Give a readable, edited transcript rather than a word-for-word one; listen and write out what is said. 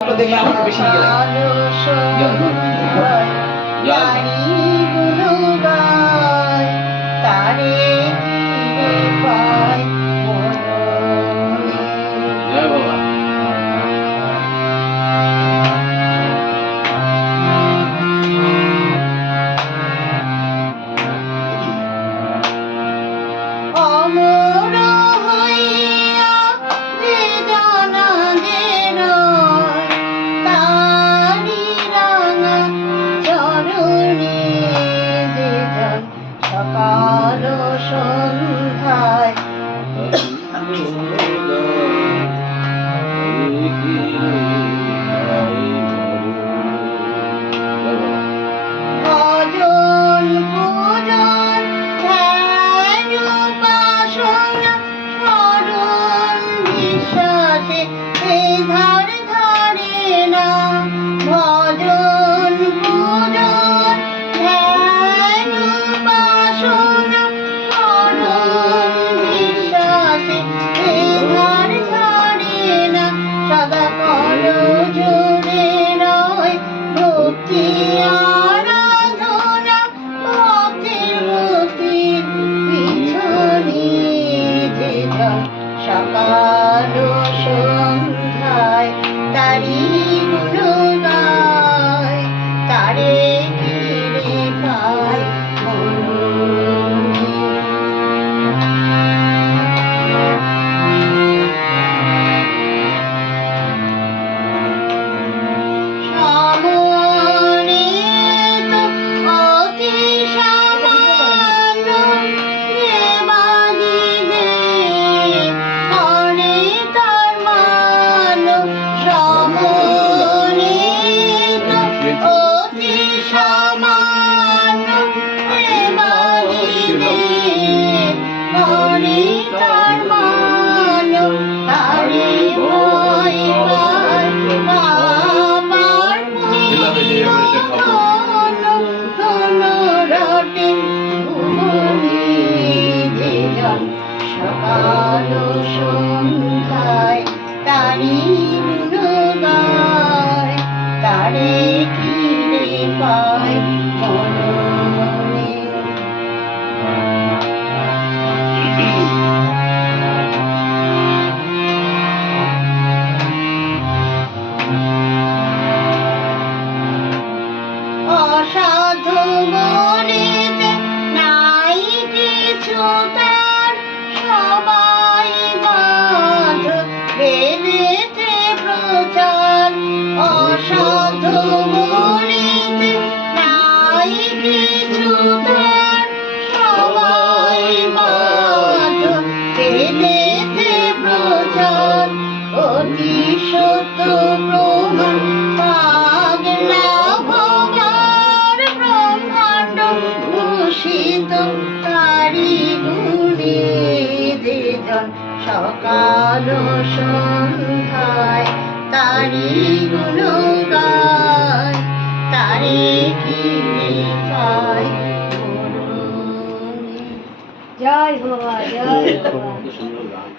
দেখলে আমার বেশি সকাল সন্ধ্যায় ভজন পূজন ধ্যান উপাসনা স্মরণ বিশ্বাসে ধারে ধারে না ভজন পূজন ধ্যান উপাসনা স্মরণ বিশ্বাসে ধারে ধারে না সদা কর জোরে রয় ভক্তি আরাধনা ভক্তির ভক্তির পিছনে যেজন সকাল সন্ধ্যায় তারি গুণ গায় তারে ঘিরে পায় সকাল সন্ধ্যায় তারি গুণ গায় তারে ঘিরে পায় মননে অসাধু বলিতে নাই কিছু তার সবাই বাঁধ বেড়েছে প্রচার অসাধু বলিতে নাই কিছু তার সবাই বাঁধ বেড়েছে প্রচার অতি সত্য প্রমাণ পাগলা ভগার ব্রহ্মাণ্ড ভূষিত তারি গুণে যেজন সকাল সন্ধ্যায় তারি গুণ গায় তারে ঘিরে পায় জয় বাবা জয় বাবা।